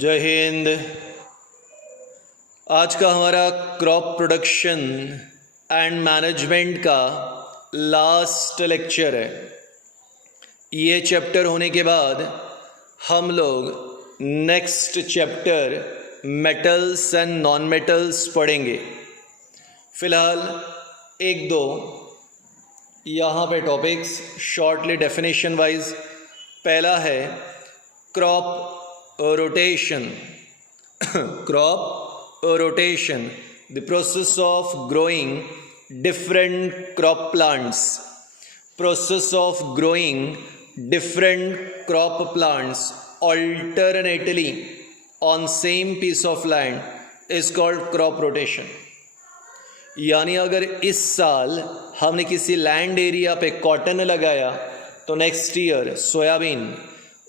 जय हिंद। आज का हमारा क्रॉप प्रोडक्शन एंड मैनेजमेंट का लास्ट लेक्चर है। ये चैप्टर होने के बाद हम लोग next chapter metals and non metals पढ़ेंगे। फ़िलहाल एक दो यहाँ पे टॉपिक्स शॉर्टली डेफिनेशन वाइज। पहला है crop rotation. Crop rotation, the process of growing different crop plants. Process of growing different crop plants alternately on same piece of land is called crop rotation. यानी अगर इस साल हमने किसी land area पे cotton लगाया तो नेक्स्ट ईयर सोयाबीन,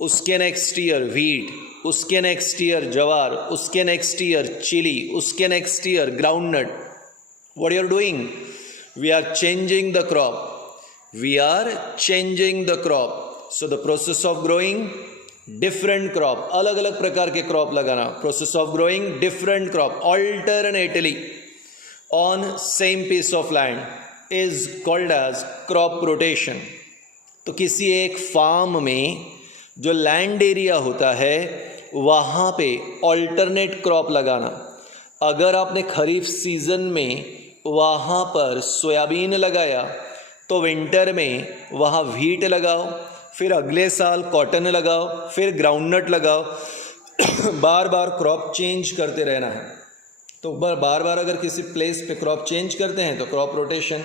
उसके नेक्स्ट ईयर वीट, उसके नेक्स्ट ईयर जवार, उसके नेक्स्ट ईयर चिली, उसके next year groundnut. What you are doing? We are changing the crop. We are changing the crop. So the process of growing different crop, अलग अलग प्रकार के crop लगाना। Process of growing different crop alternately on same piece of land is called as crop rotation. तो किसी एक farm में जो लैंड एरिया होता है वहाँ पे ऑल्टरनेट क्रॉप लगाना। अगर आपने खरीफ सीज़न में वहाँ पर सोयाबीन लगाया तो विंटर में वहाँ वीट लगाओ, फिर अगले साल कॉटन लगाओ, फिर ग्राउंडनट लगाओ। बार बार क्रॉप चेंज करते रहना है। तो बार बार अगर किसी प्लेस पे क्रॉप चेंज करते हैं तो क्रॉप रोटेशन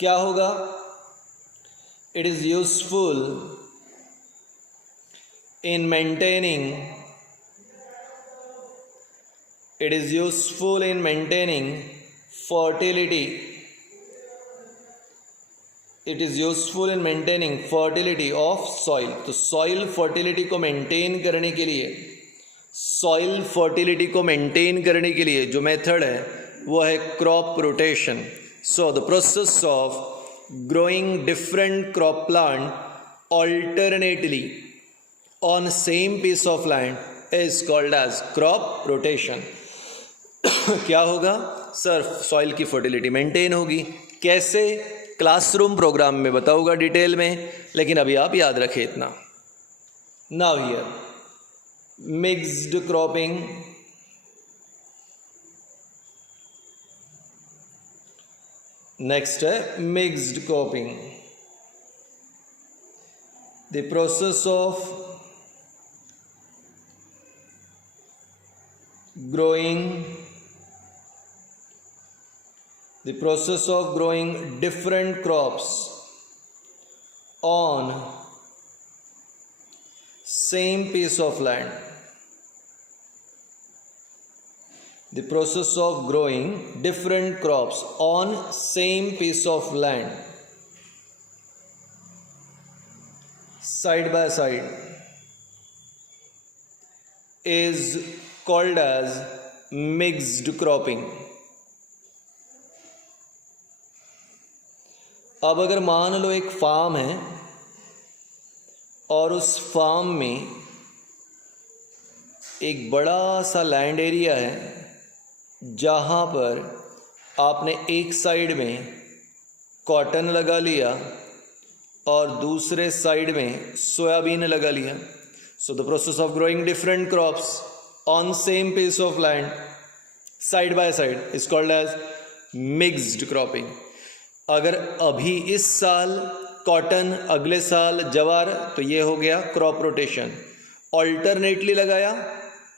क्या होगा? It is useful in maintaining fertility. It is useful in maintaining fertility of soil. तो soil fertility को maintain करने के लिए जो मेथड है वो है crop rotation. So the process of growing different crop plant alternately on same piece of land is called as crop rotation. क्या होगा सर? सॉइल की फर्टिलिटी मेंटेन होगी। कैसे? क्लासरूम प्रोग्राम में बताऊंगा डिटेल में, लेकिन अभी आप याद रखें इतना। Now here mixed cropping. Next है mixed cropping. The process of growing different crops on same piece of land. The process of growing different crops on same piece of land side by side is called as mixed cropping. अब अगर मान लो एक farm है और उस farm में एक बड़ा सा लैंड एरिया है जहाँ पर आपने एक साइड में कॉटन लगा लिया और दूसरे साइड में सोयाबीन लगा लिया। So the process of growing different crops on same piece of land side by side is called as mixed cropping. अगर अभी इस साल कॉटन, अगले साल जवार, तो ये हो गया क्रॉप रोटेशन। ऑल्टरनेटली लगाया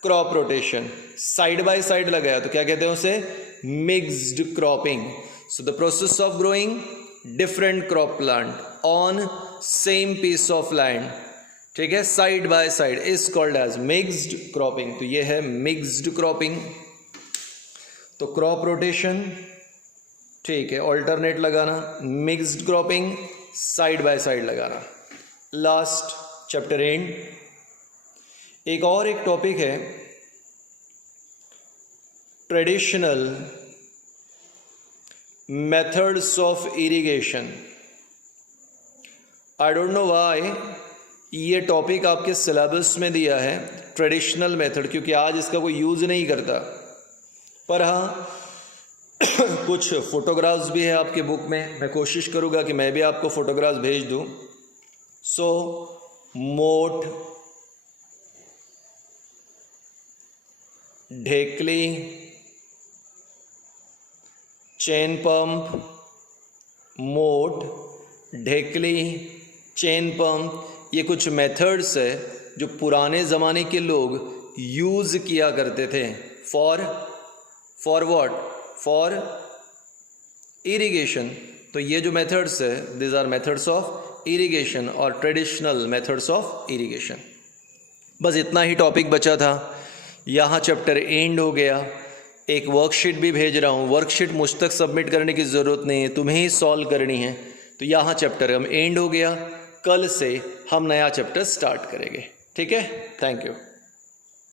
crop rotation, side by side लगाया तो क्या कहते हैं उसे? Mixed cropping. So the process of growing different crop plant on same piece of land, ठीक है, side by side is called as mixed cropping. तो ये है मिक्स्ड क्रॉपिंग। तो क्रॉप रोटेशन, ठीक है, ऑल्टरनेट लगाना, mixed cropping side by side लगाना। Last chapter end. एक टॉपिक है traditional methods of irrigation. I don't know why ये टॉपिक आपके सिलेबस में दिया है ट्रेडिशनल मेथड, क्योंकि आज इसका कोई यूज़ नहीं करता, पर हाँ कुछ फोटोग्राफ्स भी है आपके बुक में। मैं कोशिश करूँगा कि मैं भी आपको फोटोग्राफ्स भेज दूँ। सो मोट, ढेकली, चेन पंप, मोट, ढेकली, चेन पंप, ये कुछ मेथड्स है जो पुराने ज़माने के लोग यूज़ किया करते थे फॉर व्हाट, फॉर इरिगेशन। तो ये जो मेथड्स है, this are methods of irrigation और ट्रेडिशनल मेथड्स ऑफ इरिगेशन। बस इतना ही टॉपिक बचा था। यहाँ चैप्टर एंड हो गया। एक वर्कशीट भी भेज रहा हूँ, वर्कशीट मुझ तक सबमिट करने की ज़रूरत नहीं है, तुम्हें ही सॉल्व करनी है। तो यहाँ चैप्टर हम एंड हो गया। कल से हम नया चैप्टर स्टार्ट करेंगे, ठीक है। Thank you.